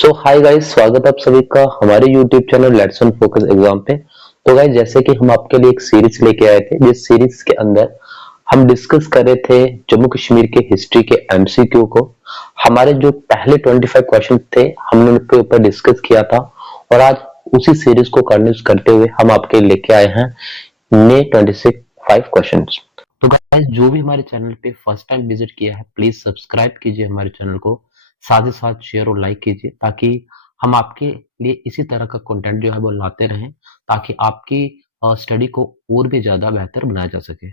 सो hi guys, स्वागत है आप सभी का हमारे YouTube channel let's on focus exam पे। तो गाइस, जैसे कि हम आपके लिए एक सीरीज लेके आए थे, जिस सीरीज के अंदर हम डिस्कस कर रहे थे जम्मू कश्मीर के हिस्ट्री के एमसीक्यू को। हमारे जो पहले 25 क्वेश्चन थे हमने उनके ऊपर डिस्कस किया था, और आज उसी सीरीज को कंटिन्यू करते हुए हम आपके लेके आए हैं नए 25 क्वेश्चन। तो गाइस, जो भी हमारे चैनल पे फर्स्ट टाइम विजिट किया है, प्लीज सब्सक्राइब कीजिए हमारे चैनल को, साथ ही साथ शेयर और लाइक कीजिए, ताकि हम आपके लिए इसी तरह का कंटेंट जो है वो लाते रहें, ताकि आपकी स्टडी को और भी ज्यादा बेहतर बनाया जा सके।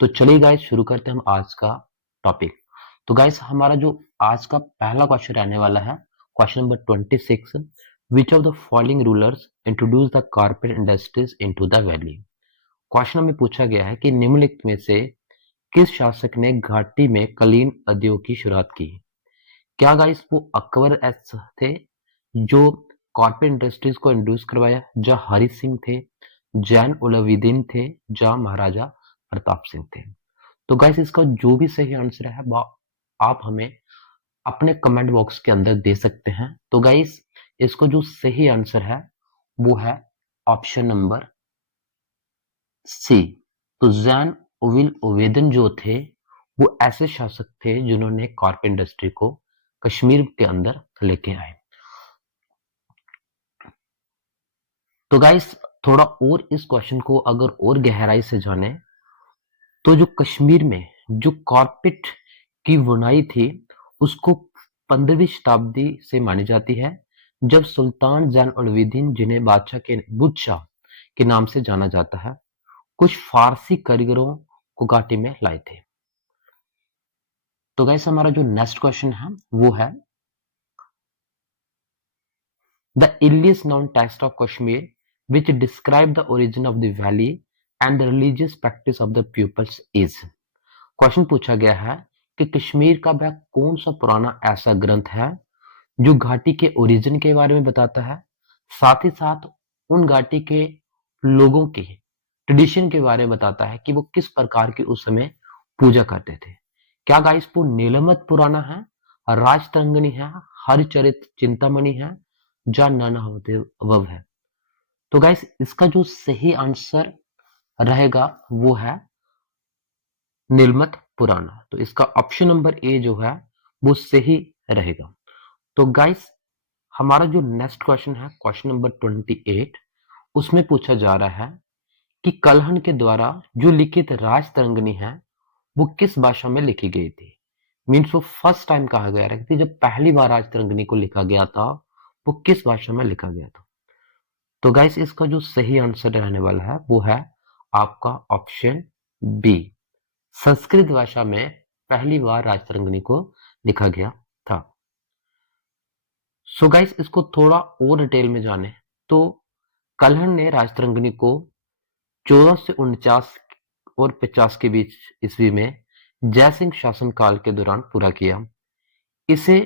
तो चलिए गाइस, शुरू करते हैं हम आज का टॉपिक। तो गाइस, हमारा जो आज का पहला क्वेश्चन रहने वाला है, question number 26। Which of the following rulers introduce the carpet industries into the valley. Question में पूछा गया है कि निम्नलिखित में से किस शासक ने घाटी में कालीन उद्योग की शुरुआत की। क्या गाइस वो अकबर थे जो कॉर्पोरेट इंडस्ट्रीज को इंट्रोड्यूस करवाया, या हरि सिंह थे, जैन उलवेदीन थे, या महाराजा प्रताप सिंह थे। तो गाइस, इसका जो भी सही आंसर है वो आप हमें अपने कमेंट बॉक्स के अंदर दे सकते हैं। तो गाइस, इसका जो सही आंसर है वो है ऑप्शन नंबर सी। तो जैन उविल ओवेदन जो थे वो ऐसे शासक थे जिन्होंने कॉर्पोरेट इंडस्ट्री को कश्मीर के अंदर लेके आए। तो गाइस, थोड़ा और इस क्वेश्चन को अगर और गहराई से जाने, तो जो कश्मीर में जो कारपेट की बुनाई थी उसको 15वीं शताब्दी से मानी जाती है, जब सुल्तान जैन उलवेदीन, जिन्हें बादशाह के बुदशाह के नाम से जाना जाता है, कुछ फारसी कारीगरों को घाटी में लाए थे। तो गाइस, हमारा जो नेक्स्ट क्वेश्चन है वो है the earliest known text of Kashmir which describe the origin of the valley and the religious practice of the pupils is। Question पूछा गया है कि कश्मीर का वह कौन सा पुराना ऐसा ग्रंथ है जो घाटी के ओरिजिन के बारे में बताता है, साथ ही साथ उन घाटी के लोगों के ट्रेडिशन के बारे में बताता है कि वो किस प्रकार की उस समय पूजा करते थे। क्या गाइस वो नीलमत पुराना है, राजतरंगिणी है, हरिचरित चिंतामणि है, या ननहदेव है। तो गाइस, इसका जो सही आंसर रहेगा वो है नीलमत पुराना। तो इसका ऑप्शन नंबर ए जो है वो सही रहेगा। तो गाइस, हमारा जो नेक्स्ट क्वेश्चन है, क्वेश्चन नंबर 28, उसमें पूछा जा रहा है कि कल्हण के द्वारा जो लिखित राजतरंगिणी है वो किस भाषा में लिखी गई थी। मीन्स वो फर्स्ट टाइम कहा गया है कि जब पहली बार राजतरंगिणी को लिखा गया था वो किस भाषा में लिखा गया था। तो गाइस, इसका जो सही आंसर रहने वाला है वो है आपका ऑप्शन बी। संस्कृत भाषा में पहली बार राजतरंगिणी को लिखा गया था। सो गाइस, इसको थोड़ा और डिटेल में जाने, तो कल्हण ने राजतरंगिणी को 14 से 49 और 50 के बीच ईस्वी में जयसिंह शासनकाल के दौरान पूरा किया। इसे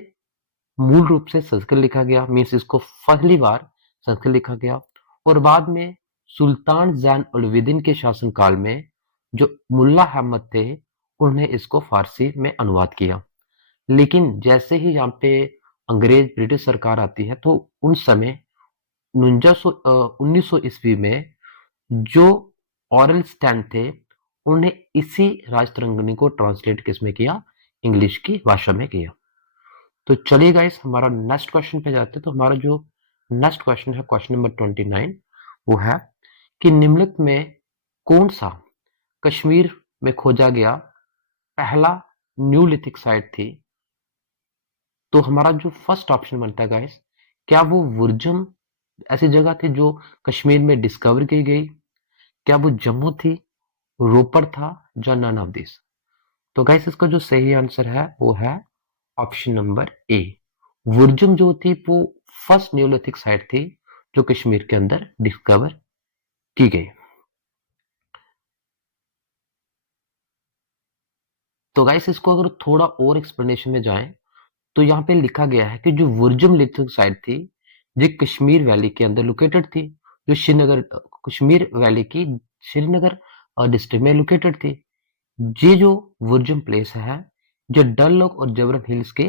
मूल रूप से संस्कृत लिखा गया, मीन्स इसको पहली बार संस्कृत लिखा गया, और बाद में सुल्तान जैन उलवेदीन के शासनकाल में जो मुल्ला अहमद थे उन्होंने इसको फारसी में अनुवाद किया। लेकिन जैसे ही यहाँ पे अंग्रेज ब्रिटिश सरकार आती है तो उन समय 1900 ईस्वी में जो ऑरल स्टैंड थे उन्हें इसी राजतरंगिणी को ट्रांसलेट किसमें किया, इंग्लिश की भाषा में किया। तो चलिए गाइस, हमारा नेक्स्ट क्वेश्चन पे जाते हैं। तो हमारा जो नेक्स्ट क्वेश्चन है, क्वेश्चन नंबर 29, वो है कि निम्नलिखित में कौन सा कश्मीर में खोजा गया पहला न्यूलिथिक साइट थी। तो हमारा जो फर्स्ट ऑप्शन बनता है गाइस, क्या वो वुरजम ऐसी जगह थी जो कश्मीर में डिस्कवर की गई, क्या वो जम्मू थी, रोपड़ था, या नन ऑफ दिस। तो गाइस, इसका जो सही आंसर है वो है ऑप्शन नंबर ए। वुरजम जो थी वो फर्स्ट न्यूलिथिक साइट थी जो कश्मीर के अंदर डिस्कवर की गई। तो गाइस, इसको अगर थोड़ा और एक्सप्लेनेशन में जाएं, तो यहाँ पे लिखा गया है कि जो वुरजम लिथिक साइट थी ये कश्मीर वैली के अंदर लोकेटेड थी, जो श्रीनगर कश्मीर वैली की श्रीनगर डिस्ट्रिक्ट में लोकेटेड थी। ये जो वुरजम प्लेस है जो डल लेक और जबरन हिल्स के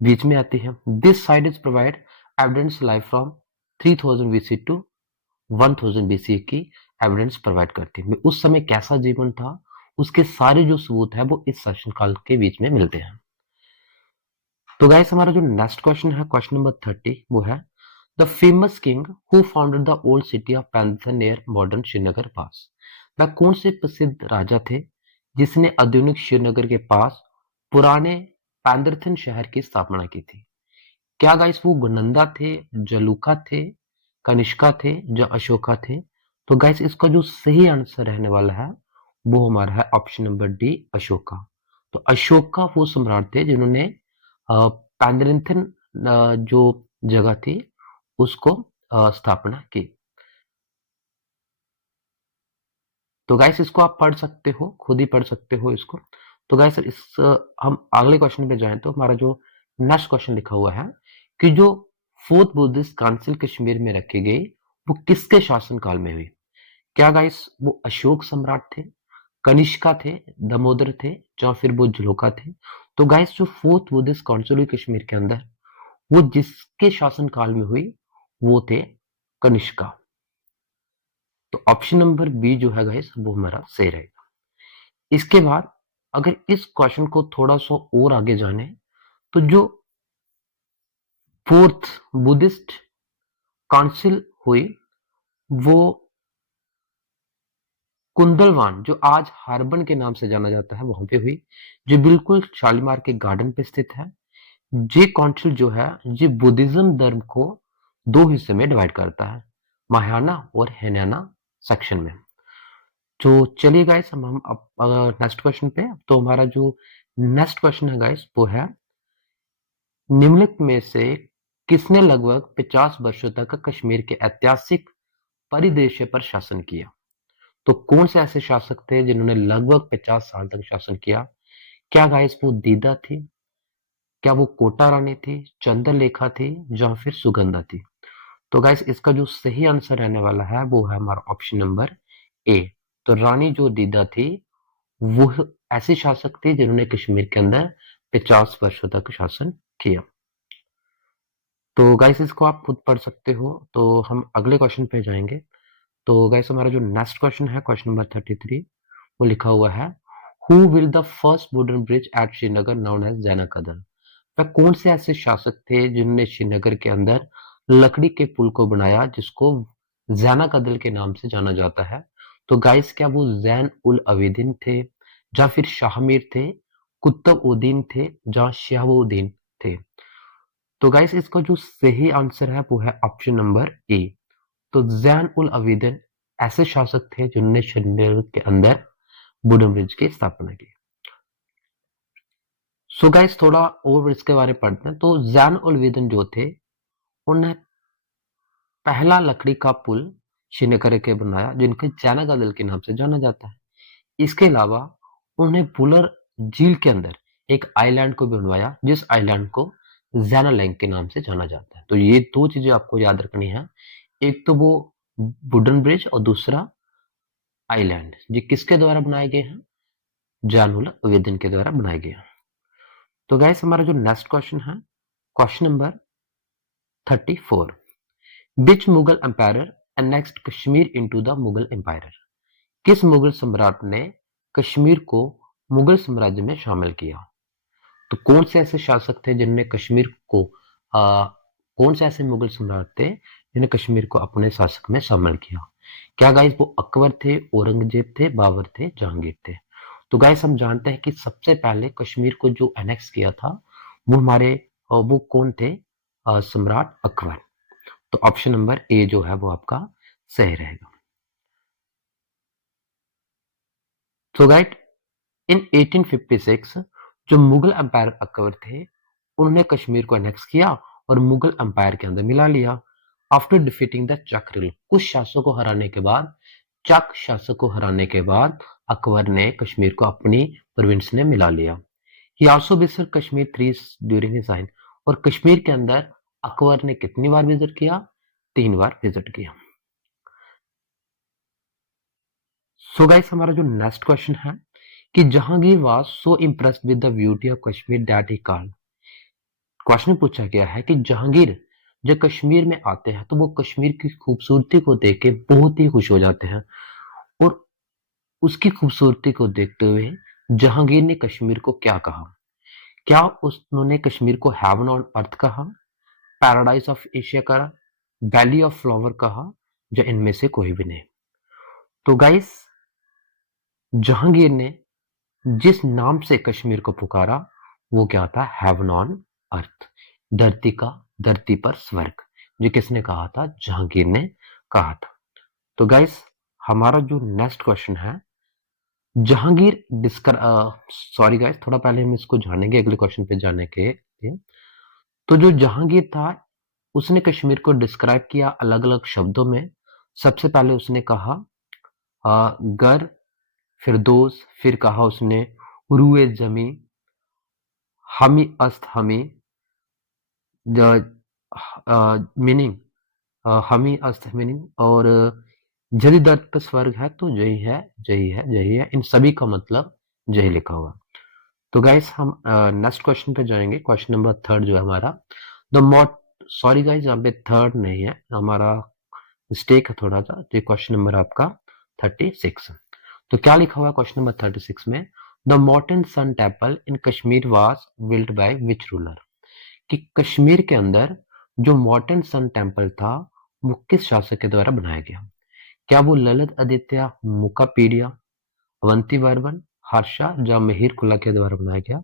बीच में आती है। This site is provide evidence lie from 3000 BC to 1000 BC की एविडेंस प्रोवाइड करती है। उस समय कैसा जीवन था, उसके सारे जो सबूत है वो इस शासन काल के बीच में मिलते हैं। तो गाइस हमारा जो नेक्स्ट क्वेश्चन है, क्वेश्चन नंबर 30, वो है the famous king who founded the old city of Panther near modern Srinagar पास। वह कौन से प्रसिद्ध राजा थे जिसने आधुनिक श्रीनगर के पास पुराने पैंदरथन शहर की स्थापना की थी? क्या गाइस वो गुनंदा थे, जलूका थे, कनिष्का थे, जो अशोका थे? तो गाइस इसका जो सही आंसर रहने वाला है वो हमारा है ऑप्शन नंबर डी, अशोका। तो अशोका वो सम्राट थे जिन्होंने पैंदरथन जो जगह थी उसको स्थापना की। तो गाइस इसको आप पढ़ सकते हो, खुद ही पढ़ सकते हो इसको। तो गाइस हम अगले क्वेश्चन पे जाएं तो हमारा जो नेक्स्ट क्वेश्चन लिखा हुआ है कि जो फोर्थ बुद्धिस्ट काउंसिल कश्मीर में रखी गई वो किसके शासनकाल में हुई? क्या गाइस वो अशोक सम्राट थे, कनिष्का थे, दामोदर थे, या फिर वो जलोका थे? तो गाइस जो फोर्थ बुद्धिस्ट काउंसिल हुई कश्मीर के अंदर वो जिसके शासनकाल में हुई वो थे कनिष्का। तो ऑप्शन नंबर बी जो है गाइस वो हमारा सही रहेगा। इसके बाद अगर इस क्वेश्चन को थोड़ा सा और आगे जाने तो जो फोर्थ बुद्धिस्ट काउंसिल हुई वो कुंदलवान, जो आज हार्बन के नाम से जाना जाता है, वहां पे हुई, जो बिल्कुल शालीमार के गार्डन पे स्थित है। ये काउंसिल जो है ये बुद्धिज्म धर्म को दो हिस्से में डिवाइड करता है, महायाना और हैनाना सेक्शन में। तो चलिए गाइस हम अब नेक्स्ट क्वेश्चन पे। तो हमारा जो नेक्स्ट क्वेश्चन है गाइस वो है निम्नलिखित में से किसने लगभग 50 वर्षों तक कश्मीर के ऐतिहासिक परिदृश्य पर शासन किया? तो कौन से ऐसे शासक थे जिन्होंने लगभग 50 साल तक शासन किया? क्या गाइस वो दीदा थी, क्या वो कोटा रानी थी, चंद्रलेखा थी, या फिर सुगंधा थी? तो गाइस इसका जो सही आंसर रहने वाला है वो है हमारा ऑप्शन नंबर ए। तो रानी जो दीदा थी वो ऐसे शासक थे जिन्होंने कश्मीर के अंदर 50 वर्षों तक शासन किया। तो गाइस इसको आप खुद पढ़ सकते हो। तो हम अगले क्वेश्चन पे जाएंगे। तो गाइस हमारा जो नेक्स्ट क्वेश्चन है, क्वेश्चन नंबर 33, वो लिखा हुआ है who will the first wooden bridge at Srinagar known as Zaina Kadal. वह कौन से ऐसे शासक थे जिन्होंने श्रीनगर के अंदर लकड़ी के पुल को बनाया जिसको जैना कदल के नाम से जाना जाता है? तो गाइस क्या वो जैन उल अबिदीन थे, या फिर शाहमीर थे, कुतुब उद्दीन थे, या शहाबुद्दीन थे? तो गाइस इसका जो सही आंसर है वो है ऑप्शन नंबर ए। तो जैन उल अबिदीन ऐसे शासक थे जिन्होंने श्रीनगर के अंदर वुडन ब्रिज की स्थापना की। सो गाइस थोड़ा और इसके बारे में पढ़ते हैं। तो जैन उल अबिदीन जो थे उन्हें पहला लकड़ी का पुल श्रीनगर के बनाया जिनके जैना कदल के नाम से जाना जाता है। इसके अलावा उन्हें बुलर झील के अंदर एक आइलैंड को भी बनवाया जिस आइलैंड को जैना लैंड के नाम से जाना जाता है। तो ये दो चीजें आपको याद रखनी है, एक तो वो वुडन ब्रिज और दूसरा आइलैंड, ये किसके द्वारा बनाए गए हैं? जैन उल अबिदीन के द्वारा बनाए गए हैं। तो गाइस हमारा जो नेक्स्ट क्वेश्चन है, question number 34, which Mughal empire annexed Kashmir into the Mughal empire. किस मुगल सम्राट ने कश्मीर को मुगल साम्राज्य में शामिल किया? तो कौन से ऐसे शासक थे जिन्होंने कश्मीर को कौन से ऐसे मुगल सम्राट थे जिन्होंने कश्मीर को अपने शासक में शामिल किया? क्या गाइस वो अकबर थे, औरंगजेब थे, बाबर थे, जहांगीर थे? तो गाइस हम जानते हैं कि सबसे पहले कश्मीर को जो एनेक्स किया था वो हमारे वो कौन थे? सम्राट अकबर। तो ऑप्शन नंबर ए जो है वो आपका सही रहेगा। तो गाइस इन 1856 जो मुगल एम्पायर अकबर थे उन्होंने कश्मीर को एनेक्स किया और मुगल एम्पायर के अंदर मिला लिया। After defeating the Chak rule, कुछ शासकों को हराने के बाद, चक शासक को हराने के बाद अकबर ने कश्मीर को अपनी प्रोविंस में मिला लिया। He also visited Kashmir thrice during his reign, और कश्मीर के अंदर अकबर ने कितनी बार विजिट किया? 3 बार विजिट किया। सो गाइस हमारा जो नेक्स्ट क्वेश्चन है कि Jahangir was so impressed with the beauty of Kashmir that he called. Question पूछा गया है कि जहांगीर जब कश्मीर में आते हैं तो वो कश्मीर की खूबसूरती को देख के बहुत ही खुश हो जाते हैं, और उसकी खूबसूरती को देखते हुए जहांगीर ने कश्मीर को क्या कहा? क्या उन्होंने कश्मीर को हेवन ऑन अर्थ कहा, पैराडाइज ऑफ एशिया कहा, वैली ऑफ फ्लावर कहा, या इनमें से कोई भी नहीं? तो गाइस, जहांगीर ने जिस नाम से कश्मीर को पुकारा वो क्या था? हेवन ऑन अर्थ, धरती का, धरती पर स्वर्ग। ये किसने कहा था? जहांगीर ने कहा था। तो गाइस, हमारा जो नेक्स्ट क्वेश्चन है, जहांगीर डिस्कर सॉरी गाइस, थोड़ा पहले हम इसको जानेंगे अगले क्वेश्चन पे जाने के लिए। तो जो जहांगीर था, उसने कश्मीर को डिस्क्राइब किया अलग अलग शब्दों में। सबसे पहले उसने कहा गर, फिर दोस्त, फिर कहा उसने रूए जमी, हमी अस्त हमी, मीनिंग हमी अस्त मीनिंग, और जदि दर्द पे स्वर्ग है तो जही है, जही है, जही है, इन सभी का मतलब जही लिखा हुआ। तो गाइस, हम नेक्स्ट क्वेश्चन पे जाएंगे। क्वेश्चन नंबर थर्ड जो है हमारा, द मोट सॉरी गाइस, यहाँ पे थर्ड नहीं है, हमारा मिस्टेक है थोड़ा सा। तो क्वेश्चन नंबर आपका 36। तो क्या लिखा हुआ है क्वेश्चन नंबर 36 में? The Martand sun temple in Kashmir was built by which ruler? कि कश्मीर के अंदर जो मॉर्टन सन टेम्पल था वो किस शासक के द्वारा बनाया गया? क्या वो ललित आदित्य मुकापीडिया, अवंती वर्मन, हर्षा या मिहिर कुल्ला के द्वारा बनाया गया?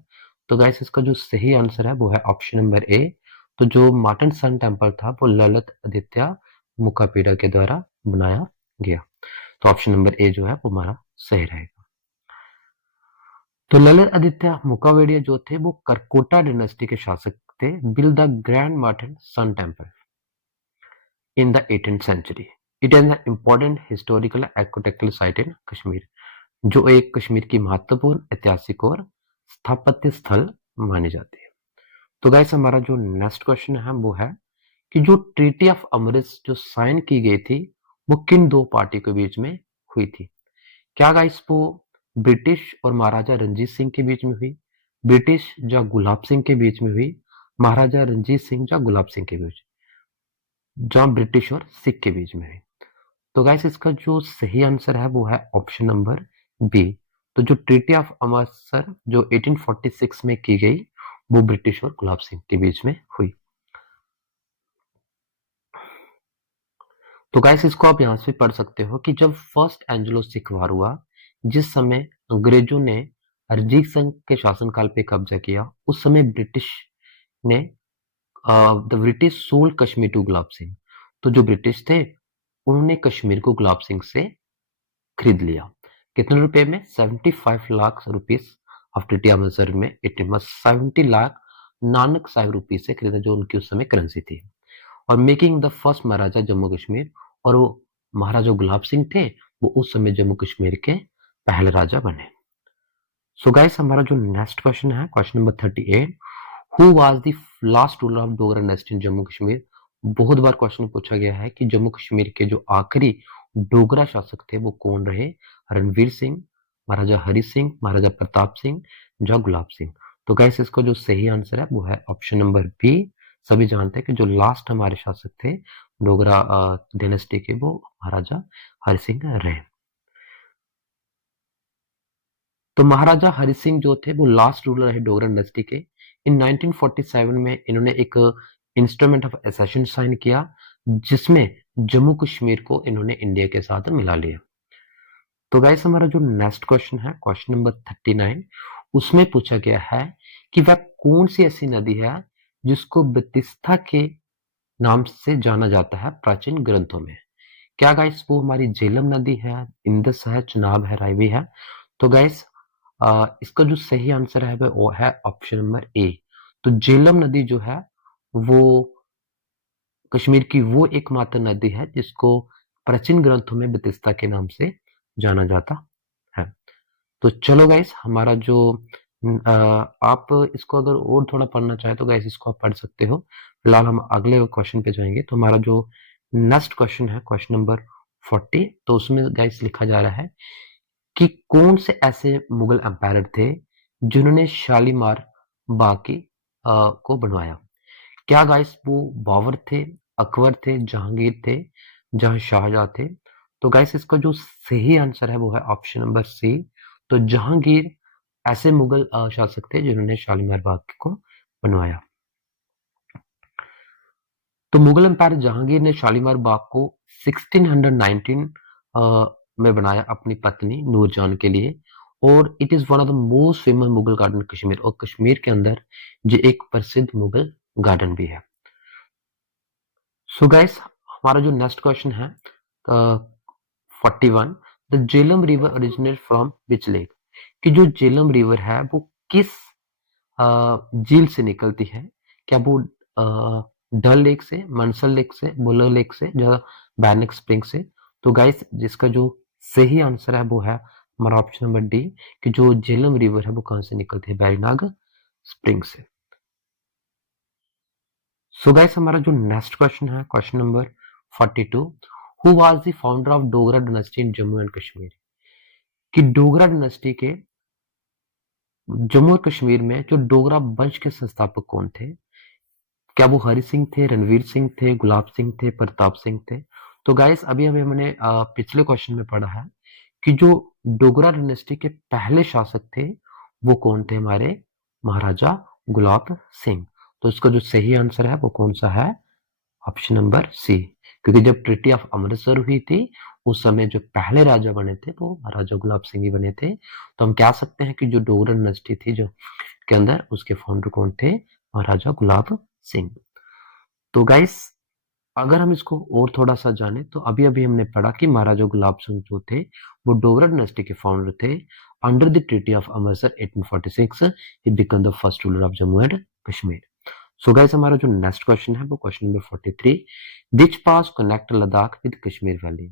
तो गाइस, इसका जो सही आंसर है वो है ऑप्शन नंबर ए। तो जो मार्टन सन टेम्पल था वो ललित आदित्य मुकापीडिया के द्वारा बनाया गया। तो ऑप्शन नंबर ए जो है वो हमारा सही रहेगा। तो ललित आदित्य मुकावेडिया जो थे वो करकोटा डायनेस्टी के शासक थे। Build the grand Martand sun temple in the 18th century. It is an important historical architectural site in Kashmir, जो एक कश्मीर की महत्वपूर्ण ऐतिहासिक और स्थापत्य स्थल मानी जाती है। तो गाइस, हमारा जो नेक्स्ट क्वेश्चन है वो है कि जो ट्रीटी ऑफ अमृत जो साइन की गई थी वो किन दो पार्टी के बीच में हुई थी? क्या गाइस वो ब्रिटिश और महाराजा रंजीत सिंह के बीच में हुई, ब्रिटिश या गुलाब सिंह के बीच में हुई, महाराजा रंजीत सिंह या गुलाब सिंह के बीच, जहां ब्रिटिश और सिख के बीच में हुई? तो गाइस, इसका जो सही आंसर है वो है ऑप्शन नंबर बी। तो जो ट्रीटी ऑफ अमृतसर जो 1846 में की गई वो ब्रिटिश और गुलाब सिंह के बीच में हुई। तो गाइस, इसको आप यहां से पढ़ सकते हो कि जब फर्स्ट एंग्लो सिख वार हुआ, जिस समय अंग्रेजों ने अरिजीत सिंह के शासनकाल पे कब्जा किया, उस समय ब्रिटिश ने the British sold Kashmir to Gulab Singh. तो जो ब्रिटिश थे उन्होंने कश्मीर को गुलाब सिंह से खरीद लिया। कितने रुपए में? 75 lakh rupees of treaty Amritsar में। It must 70 lakh Nanak Sahib rupees से खरीदा, जो उनकी उस समय करेंसी थी, और making the first Maharaja Jammu Kashmir. और वो महाराजा गुलाब सिंह थे, वो उस समय जम्मू कश्मीर के पहले राजा बने। सो गाइस, हमारा जो नेक्स्ट क्वेश्चन है question number 38, who was the last ruler of Dogra dynasty in Jammu Kashmir? बहुत बार क्वेश्चन पूछा गया है कि जम्मू कश्मीर के जो आखिरी डोगरा शासक थे वो कौन रहे? रणवीर सिंह, महाराजा हरि सिंह, महाराजा प्रताप सिंह, या गुलाब सिंह? तो गाइस, इसका जो सही आंसर है वो है ऑप्शन नंबर बी। सभी जानते हैं कि जो लास्ट हमारे शासक थे डोगरा डायनेस्टी के वो महाराजा हरि सिंह रहे। तो महाराजा हरि सिंह जो थे वो लास्ट रूलर है डोगरा डायनेस्टी के। इन 1947 में इन्होंने एक इंस्ट्रूमेंट ऑफ एसेशन साइन किया, जिसमें जम्मू कश्मीर को इन्होंने इंडिया के साथ मिला लिया। तो गाइस, हमारा जो नेक्स्ट क्वेश्चन है क्वेश्चन नंबर 39, उसमें पूछा गया है कि वह कौन सी ऐसी नदी है जिसको बतिस्ता के नाम से जाना जाता है प्राचीन ग्रंथों में? क्या गाइस वो हमारी झेलम नदी है, इंदस है, चनाब है, रावी है? तो गाइस, इसका जो सही आंसर है वो है ऑप्शन नंबर ए। तो झेलम नदी जो है वो कश्मीर की वो एकमात्र नदी है जिसको प्राचीन ग्रंथों में बतिस्ता के नाम से जाना जाता है। तो चलो गाइस, हमारा जो आप इसको अगर और थोड़ा पढ़ना चाहे तो गाइस इसको आप पढ़ सकते हो। फिलहाल हम अगले क्वेश्चन पे जाएंगे। तो हमारा जो नेक्स्ट क्वेश्चन है क्वेश्चन नंबर 40, तो उसमें गाइस लिखा जा रहा है कि कौन से ऐसे मुगल एम्पायर थे जिन्होंने शालीमार बाग को बनवाया? क्या गाइस वो बाबर थे, अकबर थे, जहांगीर थे, जहां शाहजहां थे? तो गाइस इसका जो सही आंसर है वो है ऑप्शन नंबर सी। तो जहांगीर ऐसे मुगल शासक थे जिन्होंने शालीमार बाग को बनवाया। तो मुगल एम्पायर जहांगीर ने शालीमार बाग को 1619 में बनाया अपनी पत्नी नूरजहां के लिए, और it is one of the most famous Mughal garden Kashmir, और कश्मीर के अंदर ये एक प्रसिद्ध मुगल गार्डन भी है। सो गाइस हमारा जो नेक्स्ट क्वेश्चन है 41, the Jhelum river originate from which lake? कि जो झेलम रिवर है वो किस झील से निकलती है? क्या वो डल लेक से, मनसल लेक से, बुलर लेक से, या बैनक स्प्रिंग से? तो गाइस जिसका जो सही आंसर है वो है हमारा ऑप्शन नंबर डी, कि जो झेलम रिवर है वो कहां से निकलती है? बैरीनाग स्प्रिंग से। सो गाइस हमारा जो नेक्स्ट क्वेश्चन है question number 42, who was the founder of Dogra dynasty in Jammu and Kashmir? कि डोगरा डायनेस्टी के जम्मू और कश्मीर में जो डोगरा वंश के संस्थापक कौन थे? क्या वो हरि सिंह थे, रणवीर सिंह थे, गुलाब सिंह थे, प्रताप सिंह थे? तो गाइस अभी अभी हमने पिछले क्वेश्चन में पढ़ा है कि जो डोगरा डायनेस्टी के पहले शासक थे वो कौन थे? हमारे महाराजा गुलाब सिंह। तो इसका जो सही आंसर है वो कौन सा है? Option number C. क्योंकि जब ट्रिटी ऑफ अमृतसर हुई थी उस समय जो पहले राजा बने थे वो महाराजा गुलाब सिंह ही बने थे। तो हम कह सकते हैं कि जो डोगरा डायनेस्टी थी जो के अंदर उसके फाउंडर कौन थे? महाराजा गुलाब सिंह। तो गाइस अगर हम इसको और थोड़ा सा जाने तो अभी अभी हमने पढ़ा कि महाराजा गुलाब सिंह जो थे वो डोगरा डायनेस्टी के फाउंडर थे। Under the treaty of Amritsar 1846 he become the first ruler of Jammu and Kashmir. So guys हमारा जो नेक्स्ट क्वेश्चन है वो question number 43, which pass connect Ladakh with Kashmir valley?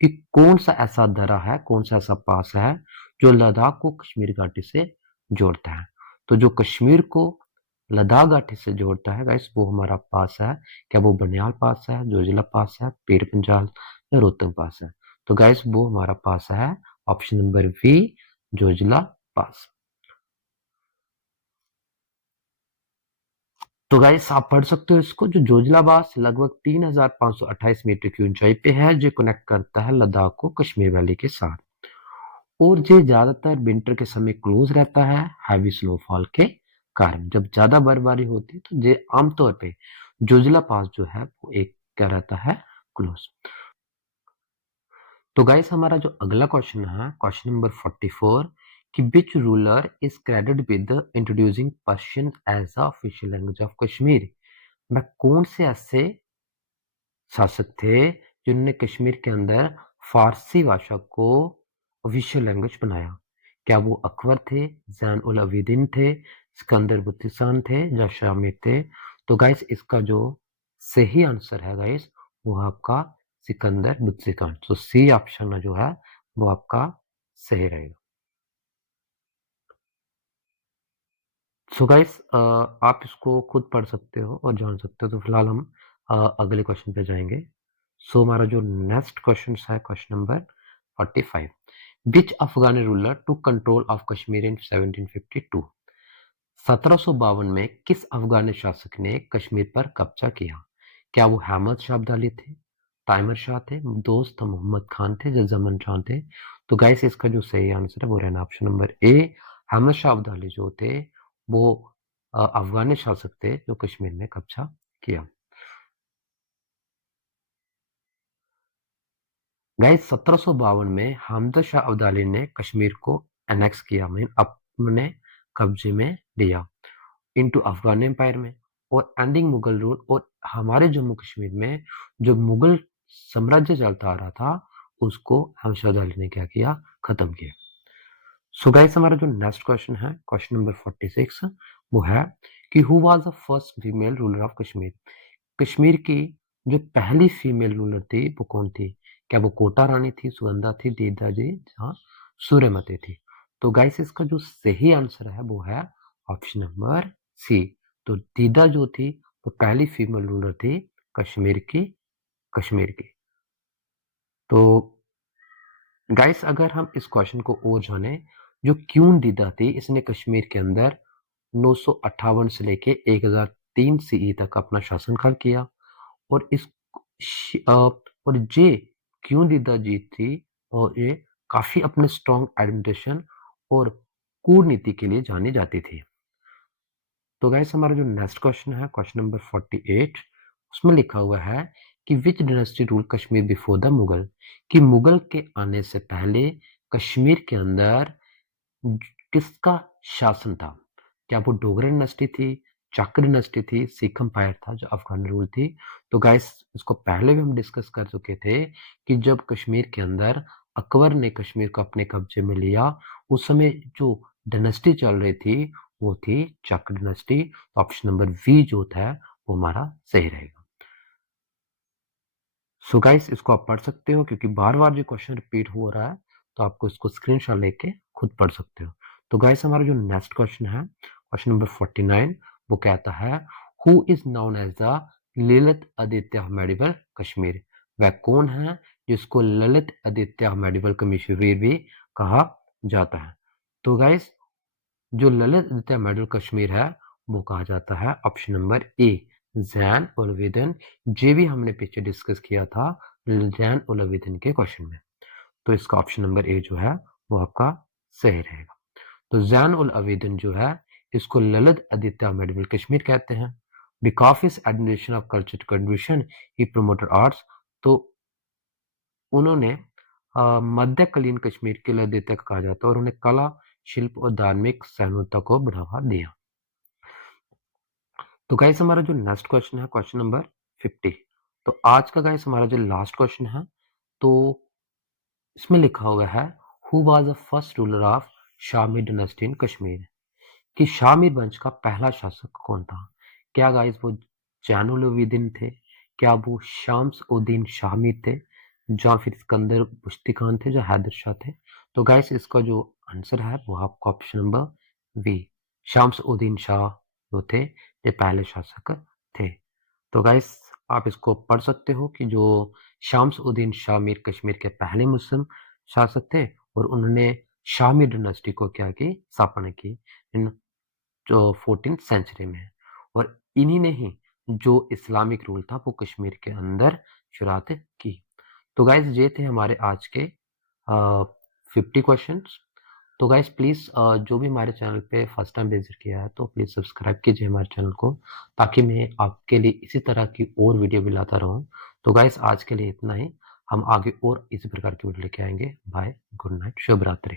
कि कौन सा ऐसा दर्रा है, कौन सा ऐसा पास है जो लद्दाख को कश्मीर घाटी से जोड़ता है? तो जो कश्मीर को लद्दाख घाटी से जोड़ता है गाइस वो हमारा पास है। क्या वो बनियाल पास है, जोजिला पास है, पीर पंजाल या रोहतंग पास है? तो गाइस वो हमारा पास है ऑप्शन नंबर बी, जोजिला पास। तो गाइस आप पढ़ सकते हो इसको, जो जोजिला पास लगभग 3528 मीटर की ऊंचाई पे है, जो कनेक्ट करता है लद्दाख को कश्मीर वैली के साथ, और ये ज्यादातर विंटर के समय क्लोज रहता है हैवी स्नोफॉल के कारण। जब ज्यादा बर्फबारी होती है तो ये आमतौर पे जोजिला पास जो है वो एक क्या रहता है? क्लोज। तो गाइस हमारा जो अगला क्वेश्चन है क्वेश्चन नंबर 44, कि which ruler is credited with introducing Persian as a official language of Kashmir? मैं कौन से ऐसे शासक थे जिन्होंने कश्मीर के अंदर फारसी भाषा को ऑफिशियल लैंग्वेज बनाया? क्या वो अकबर थे, जैन उल अबिदीन थे, सिकंदर बुत्तीसान थे, या शामिर थे? तो गाइस इसका जो सही आंसर है गाइस वो आपका सिकंदर बुत्तीसान। तो सी ऑप्शन जो है वो आपका सही रहेगा। सो गाइस आप इसको खुद पढ़ सकते हो और जान सकते हो। तो फिलहाल हम अगले क्वेश्चन पे जाएंगे। सो हमारा जो नेक्स्ट क्वेश्चन है question number 45, which Afghani ruler to control of Kashmir in 1752? 1752 में किस अफगानी शासक ने कश्मीर पर कब्जा किया? क्या वो अहमद शाह अब्दाली थे, टाइमर शाह थे, दोस्त मोहम्मद खान थे, या जमन शाह थे? तो गाइस इसका जो सही आंसर है वो रहना option number A, Ahmad Shah Abdali जो थे वो अफगानी शासक थे जो कश्मीर में कब्जा किया। गाइस 1752 में हमजा शाह अब्दाली ने कश्मीर को एनेक्स किया, मीन अपने कब्जे में लिया इनटू अफगान एम्पायर में, और एंडिंग मुगल रूल, और हमारे जम्मू कश्मीर में जो मुगल साम्राज्य चलता आ रहा था उसको हमजा अब्दाली ने क्या किया? खत्म किया। सो गाइस हमारा जो नेक्स्ट क्वेश्चन है क्वेश्चन नंबर 46 वो है कि who was the first female ruler of Kashmir? Kashmir की जो पहली फीमेल रूलर थी वो कौन थी? क्या वो कोटा रानी थी, सुगंधा थी, दीदा जी, जहाँ सूर्यमती थी? तो गाइस इसका जो सही आंसर है वो है ऑप्शन नंबर सी। तो दीदा जो थी वो पहली फीमेल रूलर थी कश्मीर की। तो गाइस अगर हम इस क्वेश्चन को और जाने, जो क्यून दीदा थी इसने कश्मीर के अंदर 958 से लेके 3 CE तक अपना शासनकाल किया और और ये क्यों दीदा जीत थी और ये काफी अपने स्ट्रॉन्ग एडमिनिस्ट्रेशन और कूटनीति के लिए जानी जाती थी। तो गाइस हमारा जो नेक्स्ट क्वेश्चन है क्वेश्चन नंबर 48, उसमें लिखा हुआ है कि विच dynasty rule Kashmir before the Mughal, कि मुगल के आने से पहले कश्मीर के अंदर किसका शासन था? क्या वो डोगरा डायनेस्टी थी, चाकर डायनेस्टी थी, सिख एम्पायर था जो अफगान रूल थी? तो गाइस इसको पहले भी हम डिस्कस कर चुके थे कि जब कश्मीर के अंदर अकबर ने कश्मीर को अपने कब्जे में लिया, उस समय जो डायनेस्टी चल रही थी वो थी चाकर डायनेस्टी। तो ऑप्शन नंबर बी जो था वो हमारा सही रहेगा। सो गाइस इसको आप पढ़ सकते हो क्योंकि बार बार जो क्वेश्चन रिपीट हो रहा है, तो आपको इसको स्क्रीनशॉट लेके खुद पढ़ सकते हो। तो गाइस हमारा जो नेक्स्ट क्वेश्चन है क्वेश्चन नंबर 49, वो कहता है who is known as the Lalitaditya medieval Kashmir, वह कौन है जिसको ललित आदित्य मेडिवल कश्मीर भी कहा जाता है? तो गाइस जो ललित आदित्य मेडल कश्मीर है वो कहा जाता है ऑप्शन नंबर ए जैन उलवेदन। ये भी हमने पीछे डिस्कस किया था जैन उलवेदन के क्वेश्चन में। तो इसका ऑप्शन नंबर ए जो है वो आपका सही रहेगा। तो जैन उल अवेदन जो है इसको ललित आदित्य मेडल कश्मीर कहते हैं। बिकॉज इस administration of culture contribution he promoted arts, तो उन्होंने मध्यकालीन कश्मीर के लिए आदित्य कहा जाता है और उन्हें कला शिल्प और धार्मिक सहिष्णुता को बढ़ावा दिया। तो गाइस हमारा जो नेक्स्ट क्वेश्चन है क्वेश्चन नंबर 50। तो आज का गाइस हमारा जो लास्ट क्वेश्चन है, तो इसमें लिखा हुआ है who was the first ruler of Shami dynasty in Kashmir, कि शामिर वंश का पहला शासक कौन था? क्या गाइस वो जैनुलवेदन थे, क्या वो शाम्स उद्दीन शामिर थे, या फिर सिकंदर बुश्ती खान थे जो हैदर शाह थे? तो गाइस इसका जो आंसर है वो आपका option number B Shams Uddin Shah जो थे ये पहले शासक थे। तो गाइस आप इसको पढ़ सकते हो कि जो शाम्स उद्दीन शामिर कश्मीर के पहले मुस्लिम शासक थे और उन्होंने शामिर डायनेस्टी को क्या की स्थापना की इन जो 14th सेंचुरी में है। और इन्हीं ने ही जो इस्लामिक रूल था वो कश्मीर के अंदर शुरुआत की। तो गाइस ये थे हमारे आज के 50 क्वेश्चंस। तो गाइस प्लीज जो भी हमारे चैनल पे फर्स्ट टाइम विजिट किया है तो प्लीज सब्सक्राइब कीजिए हमारे चैनल को, ताकि मैं आपके लिए इसी तरह की और वीडियो भी लाता रहूं। तो गाइस आज के लिए इतना ही, हम आगे और इसी प्रकार की वीडियो लेके आएंगे। बाय, गुड नाइट, शुभ रात्रि।